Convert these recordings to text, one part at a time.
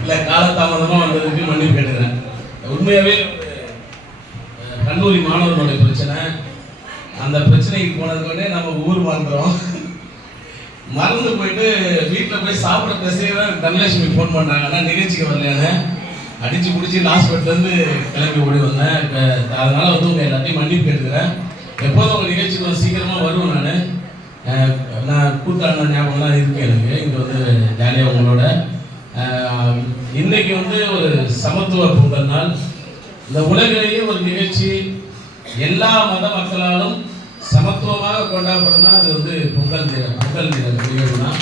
இல்லை காலதாமதமாக வந்ததுக்கு மன்னிப்பு கேட்டுக்கிறேன். உண்மையாகவே கல்லூரி மாணவர்களுடைய பிரச்சனை. அந்த பிரச்சனைக்கு போனதுக்கு உடனே நம்ம ஊர் வாழ்ந்துறோம் மறந்து போயிட்டு வீட்டில் போய் சாப்பிட பேசியே தான் தனலட்சுமி ஃபோன் பண்ணாங்க ஆனால் நிகழ்ச்சிக்கு வரலையானே அடித்து பிடிச்சி ஹாஸ்பிட்டல்லேருந்து கிளம்பி ஓடி வந்தேன். இப்போ அதனால் வந்து உங்கள் எல்லாத்தையும் மன்னிப்பு கேட்டுக்கிறேன். எப்போதும் உங்கள் நிகழ்ச்சிக்கு வந்து சீக்கிரமாக வருவேன் நான் கூத்தாடின ஞாபகம்லாம் இருக்கு எனக்கு இங்கே வந்து ஜாலியாக உங்களோட அஹ் இன்னைக்கு வந்து ஒரு சமத்துவ பொங்கல் நாள் இந்த உலகிலேயே ஒரு நிகழ்ச்சி எல்லா மத மக்களாலும் சமத்துவமாக கொண்டாடப்படுறதுனா அது வந்து பொங்கல் தின பொங்கல் தின நிகழ்வு தான்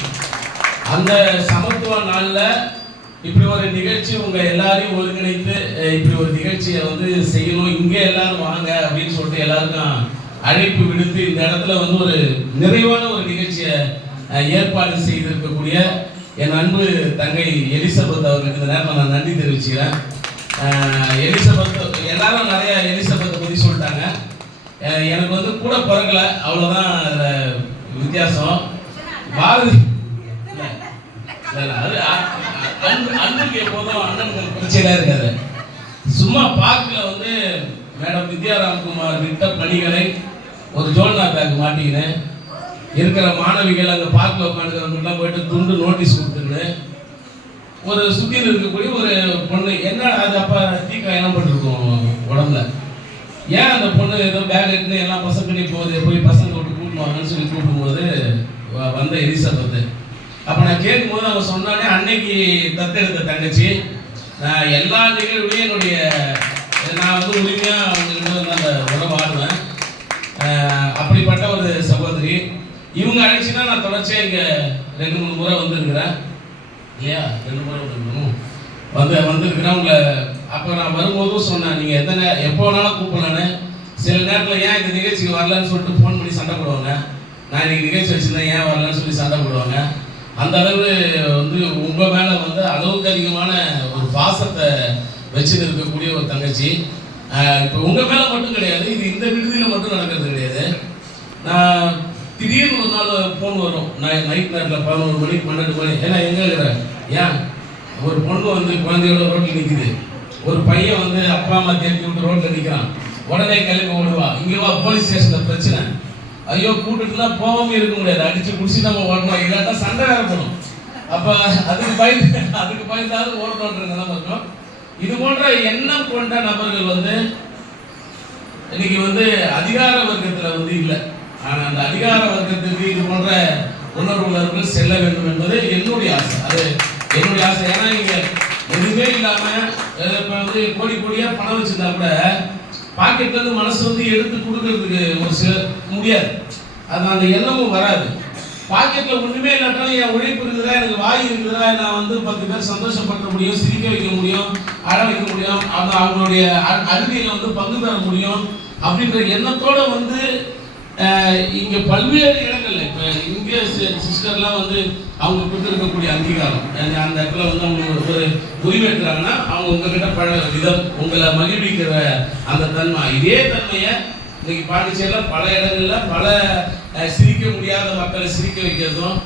அந்த சமத்துவ நாளில் இப்படி ஒரு நிகழ்ச்சி உங்கள் எல்லாரையும் ஒருங்கிணைத்து இப்படி ஒரு நிகழ்ச்சியை வந்து செய்யணும் இங்கே எல்லாரும் வாங்க அப்படின்னு சொல்லிட்டு எல்லாருக்கும் அழைப்பு விடுத்து இந்த இடத்துல வந்து ஒரு நிறைவான ஒரு நிகழ்ச்சியை ஏற்பாடு செய்திருக்கக்கூடிய என் அன்பு தங்கை எலிசபெத் அவர்களுக்கு இந்த நேரத்தில் நான் நன்றி தெரிவிச்சுக்கிறேன். எலிசபெத் எல்லாரும் நிறைய எலிசபெத்தை பற்றி சொல்லிட்டாங்க. எனக்கு வந்து கூட பிறக்கல. அவ்வளோதான் அதில் வித்தியாசம். பாரதி அது அன்புக்கு எப்போதும் அண்ணன் பிரச்சனை இருக்காது. சும்மா பார்க்கில் வந்து மேடம் வித்யாராம்குமார் விட்ட பணிகளை ஒரு ஜோல்னா பேக் மாட்டிக்கினேன் இருக்கிற மாணவிகள் அங்கே பார்க்கில் உட்காந்துக்கிறவங்கலாம் போயிட்டு துண்டு நோட்டீஸ் கொடுத்துன்னு ஒரு சுத்தியில் இருக்கக்கூடிய ஒரு பொண்ணு என்ன அது அப்போ தீக்கா என்ன பண்ணிருக்கோம் உடம்புல? ஏன் அந்த பொண்ணு ஏதோ பேக் எடுத்து எல்லாம் பசங்க போகுது போய் பசங்க விட்டு கூப்பிடுவாங்கன்னு சொல்லி கூப்பிடும்போது வ- வந்த எலிசபெத்து அப்போ நான் கேட்கும்போது அவன் சொன்னானே அன்னைக்கு தத்தெடுத்த தங்கச்சி. நான் எல்லா நிகழ்வுலையும் என்னுடைய நான் வந்து உரிமையாக அவங்ககிட்ட வந்து அந்த இவங்க அழைச்சினா நான் தொடர்ச்சியாக இங்கே ரெண்டு மூணு முறை வந்திருக்கிறேன். இல்லையா? ரெண்டு முறை வந்துருக்கணும். வந்து வந்திருக்கிறேன். உங்களை அப்போ நான் வரும்போதும் சொன்னேன் நீங்கள் எந்த நே எப்போ வேணாலும் கூப்பிடலான்னு. சில நேரத்தில் ஏன் இந்த நிகழ்ச்சிக்கு வரலன்னு சொல்லிட்டு ஃபோன் பண்ணி சண்டை போடுவாங்க. நான் இன்னைக்கு நிகழ்ச்சி வச்சிருந்தேன் ஏன் வரலன்னு சொல்லி சண்டை போடுவாங்க. அந்த அளவு வந்து உங்கள் மேலே வந்து அளவுக்கு அதிகமான ஒரு பாசத்தை வச்சுட்டு இருக்கக்கூடிய ஒரு தங்கச்சி. இப்போ உங்கள் மேலே மட்டும் கிடையாது இது இந்த விடுதியில் மட்டும் நடக்கிறது கிடையாது. நான் திடீர்னு ஒரு நாள் ஃபோன் வரும். நான் நைட் நேரத்தில் பதினோரு மணி பன்னெண்டு மணி. ஏன்னா எங்கே இருக்கிற? ஏன்? ஒரு பொண்ணு வந்து குழந்தையோட ரோட்டில் நிற்குது ஒரு பையன் வந்து அப்பா அம்மா தேடி விட்டு ரோட்டில் நிற்கிறான் உடனே கிளம்பி ஓடுவா இங்கே வா போலீஸ் ஸ்டேஷனில் பிரச்சனை. ஐயோ கூட்டுட்டுனா போகாம இருக்க முடியாது. அடிச்சு குடிச்சு நம்ம ஓடணும் இல்லாட்டா சண்டை வேற அப்போ அதுக்கு பயந்து அதுக்கு பயந்தாவது ஓடணுன்ற நிலைமை இது போன்ற எண்ணம் கொண்ட நபர்கள் வந்து இன்னைக்கு வந்து அதிகார வர்க்கத்தில் வந்து இல்லை. ஆனால் அந்த அதிகார வர்க்கத்துக்கு இது போன்ற உணர்வுள்ளவர்கள் செல்ல வேண்டும் என்பது என்னுடைய ஆசை. அது என்னுடைய ஆசை. ஏன்னா இங்கே எதுவுமே இல்லாமல் இப்போ வந்து கோடி கோடியாக பணம் வச்சுருந்தா கூட பாக்கெட்ல இருந்து மனசு வந்து எடுத்து கொடுக்கறதுக்கு ஒரு சில முடியாது. அது அந்த எண்ணமும் வராது. பாக்கெட்டில் ஒன்றுமே இல்லாட்டாலும் என் உழைப்பு இருக்குதா எனக்கு வாய் இருக்குதா நான் வந்து பத்து பேர் சந்தோஷப்படுத்த முடியும் சிரிக்க வைக்க முடியும் அழ வைக்க முடியும் அந்த அவங்களுடைய அறிவியலை வந்து பங்கு பெற முடியும் அப்படின்ற எண்ணத்தோட வந்து இங்கே பல்வேறு இடங்கள்ல இப்போ இந்திய சி- சிஸ்டர்லாம் வந்து அவங்க கொடுத்துருக்கக்கூடிய அங்கீகாரம். அந்த- அந்த இடத்துல வந்து அவங்க ஒரு- ஒரு அவங்க உங்ககிட்ட பழகிற விதம் உங்களை மகிழ்விக்கிற அந்த தன்மை. இதே தன்மையை இன்னைக்கு பாண்டிச்சேரியில் பல இடங்களில் பல சிரிக்க முடியாத மக்களை சிரிக்க வைக்கிறதும்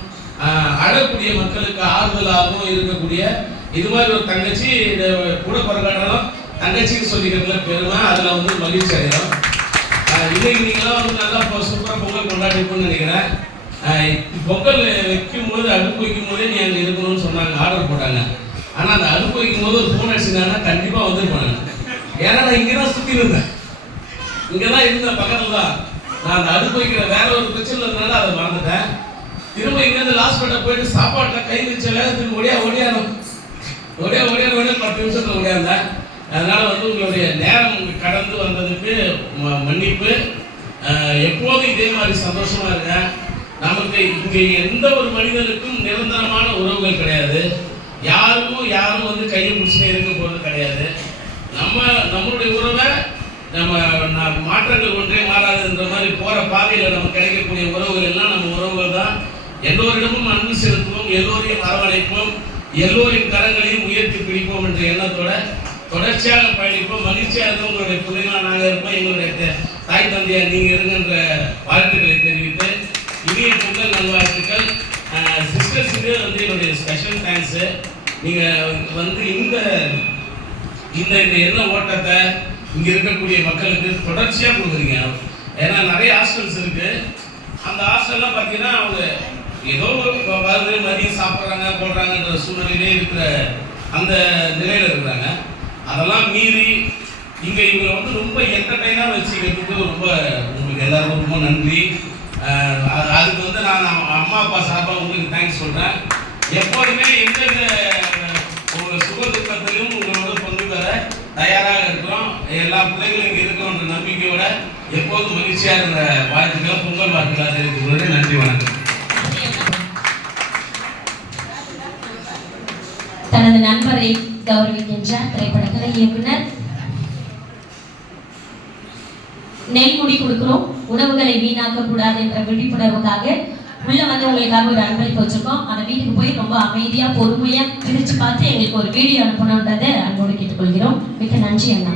அழக்கூடிய மக்களுக்கு ஆறுதலாகவும் இருக்கக்கூடிய இது மாதிரி ஒரு தங்கச்சி இந்த கூட பிறகு தங்கச்சின்னு சொல்லிக்கிறதுல பெருமை அதில் வந்து மகிழ்ச்சி அடைகிறோம். இன்னைக்கு நீங்களாம் வந்து நல்லா சூப்பராக பொங்கல் கொண்டாடிப்போம்னு நினைக்கிறேன். பொங்கல் வைக்கும் போது அடுப்பு வைக்கும் போதே நீ அங்கே இருக்கணும்னு சொன்னாங்க ஆர்டர் போட்டாங்க. ஆனால் அந்த அடுப்பு வைக்கும் போது ஒரு ஃபோன் அடிச்சிருந்தாங்கன்னா கண்டிப்பாக வந்துருப்பாங்க. ஏன்னா நான் இங்கே தான் சுற்றி இருந்தேன். இங்கே தான் இருந்தேன் பக்கத்தில் தான் நான் அந்த அடுப்பு வைக்கிற வேற ஒரு பிரச்சனை இருந்தனால அதை மறந்துட்டேன். திரும்ப இங்கேருந்து லாஸ்பேட்டை போயிட்டு சாப்பாட்டில் கை வச்ச வேகத்துக்கு ஒடியா ஓடியானும் ஒடியா ஒடியா ஒடியா பத்து நிமிஷத்தில் ஓடியாந்தேன் அதனால் வந்து உங்களுடைய நேரம் கடந்து வந்ததுக்கு ம- மன்னிப்பு. எப்போதும் இதே மாதிரி சந்தோஷமாக இருங்க. நமக்கு இங்கே எந்த ஒரு மனிதனுக்கும் நிரந்தரமான உறவுகள் கிடையாது. யாருக்கும் யாரும் வந்து கையை பிடிச்சிட்டே இருக்க போகிறது கிடையாது. நம்ம நம்மளுடைய உறவை நம்ம மாற்றங்கள் ஒன்றே மாறாதுன்ற மாதிரி போகிற பாதையில் நமக்கு கிடைக்கக்கூடிய உறவுகள் எல்லாம் நம்ம உறவுகள் தான். எல்லோரிடமும் அன்பு செலுத்துவோம் எல்லோரையும் அரவணைப்போம் எல்லோரின் கரங்களையும் உயர்த்தி பிடிப்போம் என்ற எண்ணத்தோட தொடர்ச்சியாக பயணிப்போம். மகிழ்ச்சியாக இருக்க உங்களுடைய பிள்ளைகளா நாங்கள் இருப்போம். எங்களுடைய தாய் தந்தையார் நீங்கள் இருங்கன்ற வாழ்த்துக்களை தெரிவித்து இனிய பொங்கல் நல்வாழ்த்துக்கள். சிஸ்டர்ஸுக்கு வந்து என்னுடைய ஸ்பெஷல் தேங்க்ஸு நீங்கள் வந்து இந்த இந்த இந்த எண்ண ஓட்டத்தை இங்கே இருக்கக்கூடிய மக்களுக்கு தொடர்ச்சியாக கொடுக்குறீங்க. ஏன்னா நிறைய ஹாஸ்டல்ஸ் இருக்குது அந்த ஹாஸ்டல்லாம் பார்த்தீங்கன்னா அவங்க ஏதோ வருது மதியம் சாப்பிட்றாங்க போடுறாங்கன்ற சூழ்நிலையிலே இருக்கிற அந்த நிலையில் இருக்கிறாங்க. அதெல்லாம் மீறி இங்கே இவங்களை வந்து ரொம்ப என்டர்டைனாக வச்சுக்கிறதுக்கு ரொம்ப உங்களுக்கு எல்லாருக்கும் ரொம்ப நன்றி. அது- அதுக்கு வந்து நான் அம்மா- அம்மா அப்பா சார்பாக உங்களுக்கு தேங்க்ஸ் சொல்கிறேன் எப்போதுமே எந்தெந்த உங்க சுக துக்கத்திலும் உங்களோட பங்கு பெற தயாராக இருக்கிறோம். எல்லா பிள்ளைகளும் இங்கே இருக்கணுன்ற நம்பிக்கையோட எப்போதும் மகிழ்ச்சியாக இருந்த வாழ்த்துக்கள் பொங்கல் வாழ்த்துக்கள் தெரிவித்துக்கொள்வது நன்றி வணக்கம். தனது நண்பரை கௌரவிக்கின்ற திரைப்பட கலை இயக்குனர். நெல்முடி கொடுக்கிறோம். உணவுகளை வீணாக்க கூடாது என்ற விழிப்புணர்வுக்காக உள்ள வந்து உங்களுக்காக ஒரு அன்பளிப்பு வச்சிருக்கோம் அந்த வீட்டுக்கு போய் ரொம்ப அமைதியா பொறுமையா பிரிச்சு பார்த்து எங்களுக்கு ஒரு வீடியோ அனுப்பணுன்றதை அன்போடு கேட்டுக்கொள்கிறோம். மிக்க நன்றி அண்ணா.